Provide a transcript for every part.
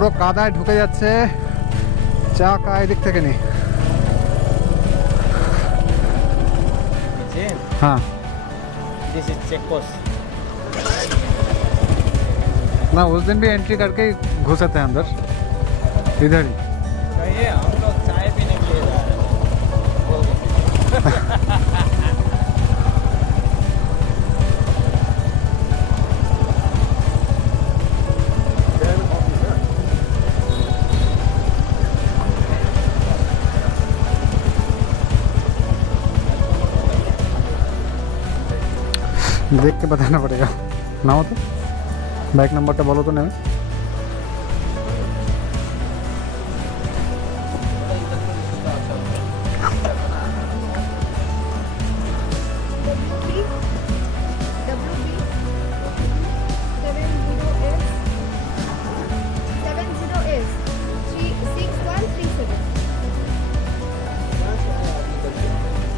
পুরো কাদায় ঢুকে যাচ্ছে, চাকা এদিক থেকে নেই। हाँ दिस इज चेक पोस्ट ना, उस दिन भी एंट्री करके ही घुसे थे अंदर, इधर ही। कहिए हम लोग चाय पीने के लिए जा रहे देख के बताना पड़ेगा। नाओ तो बाइक नंबरটা বলো তো নেবে।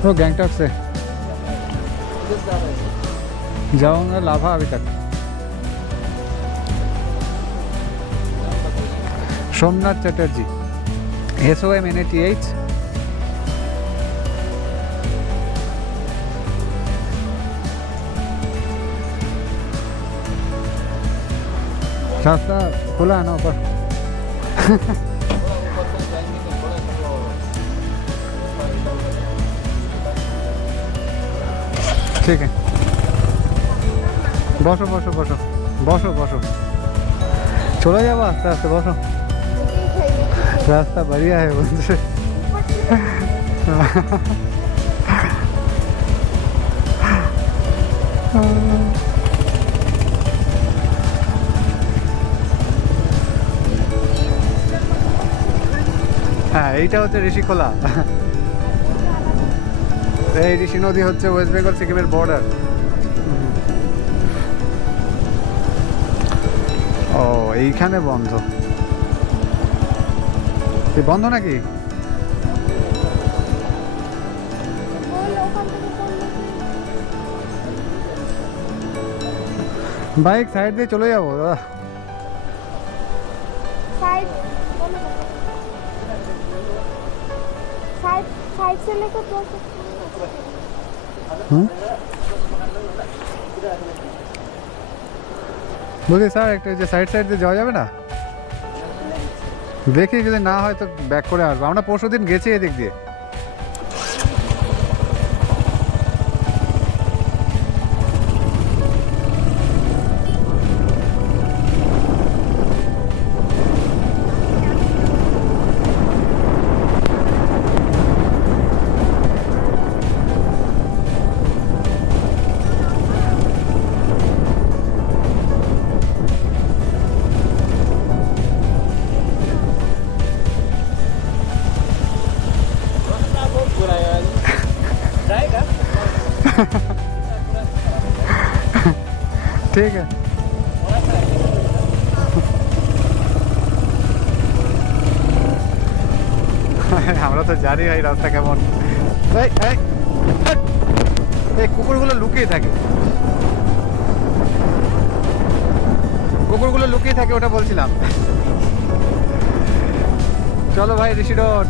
तो गैंगटॉक से जाऊंगा लाभा अभी तक। सोमनाथ चटर्जी SOMNATH। रास्ता खुला है ना ऊपर। ठीक है, বসো বসো বসো বসো বসো, চলে যাবো আস্তে আস্তে, বসো। রাস্তা बढ़िया है বলছে। হ্যাঁ, এইটা হচ্ছে ঋষিখোলা। এই ঋষি নদী হচ্ছে ওয়েস্ট বেঙ্গল সিকিমের বর্ডার। ও এইখানে বন্ধ, বন্ধ নাকি? বাইক সাইড দিয়ে চলে যাবো দাদা। साइड से लेकर तो বলি স্যার একটা যে সাইড সাইড দিয়ে যাওয়া যাবে না? দেখি যদি না হয় তো ব্যাক করে আসবো। আমরা পরশুদিন গেছি এদিক দিয়ে। ठीक है, আমরা তো জানি এই রাস্তা কেমন। এই কুকুরগুলো লুকিয়ে থাকে, কুকুরগুলো লুকিয়ে থাকে, ওটা বলছিলাম। চলো ভাই ঋষি রোড।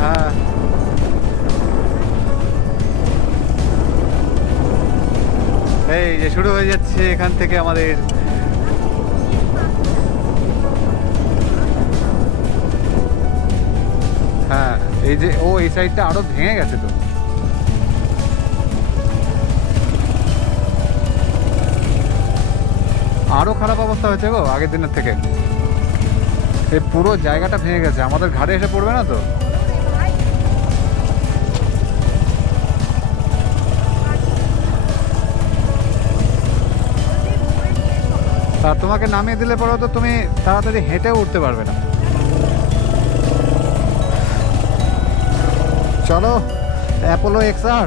হ্যাঁ এই যে শুরু হয়ে যাচ্ছে এখান থেকে আমাদের। হ্যাঁ এই যে ও এই সাইডটা আরো ভেঙে গেছে তো। আরো খারাপ অবস্থা হয়েছে গো আগের দিনের থেকে। এই পুরো জায়গাটা ভেঙে গেছে, আমাদের ঘাটে এসে পড়বে না তো। আর তোমাকে নামিয়ে দিলে পরেও তো তুমি তাড়াতাড়ি হেঁটেও উঠতে পারবে না। চলো অ্যাপোলো XR,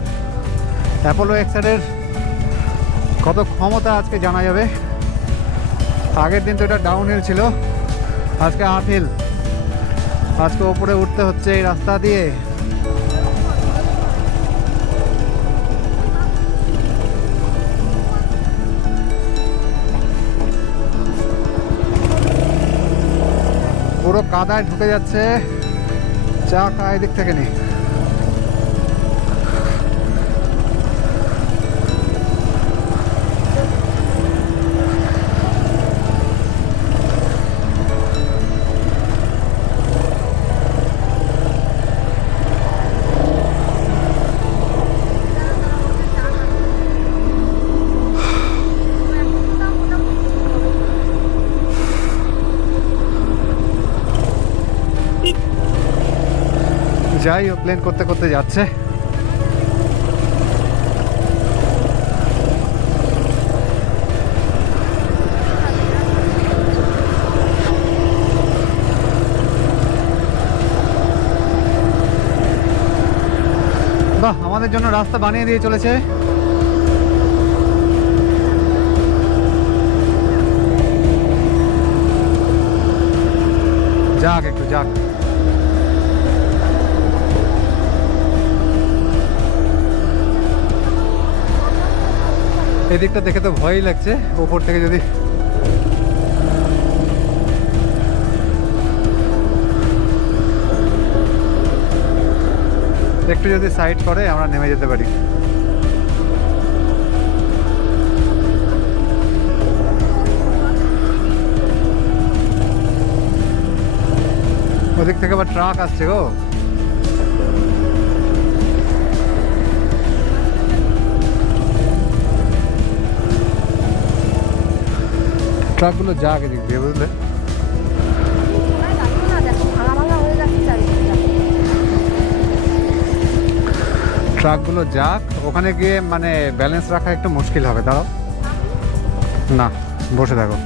অ্যাপোলো XR-এর কত ক্ষমতা আজকে জানা যাবে। আগের দিন তো এটা ডাউন হিল ছিল, আজকে আপ হিল। আজকে ওপরে উঠতে হচ্ছে এই রাস্তা দিয়ে। পুরো কাদায় ঢুকে যাচ্ছে। চা খায় দিক থেকে নি। যাই ও প্লেন করতে করতে যাচ্ছে। বাহ, আমাদের জন্য রাস্তা বানিয়ে দিয়ে চলেছে। যাক একটু যাক। এদিকটা দেখে তো ভয়ই লাগছে, উপর থেকে যদি একটু যদি সাইড করে আমরা নেমে যেতে পারি। ওদিক থেকে আবার ট্রাক আসছে গো। ট্রাকগুলো যাক এদিক দিয়ে, বুঝলে? ট্রাকগুলো যাক, ওখানে গিয়ে মানে ব্যালেন্স রাখা একটু মুশকিল হবে। দাঁড়াও, না বসে থাকো।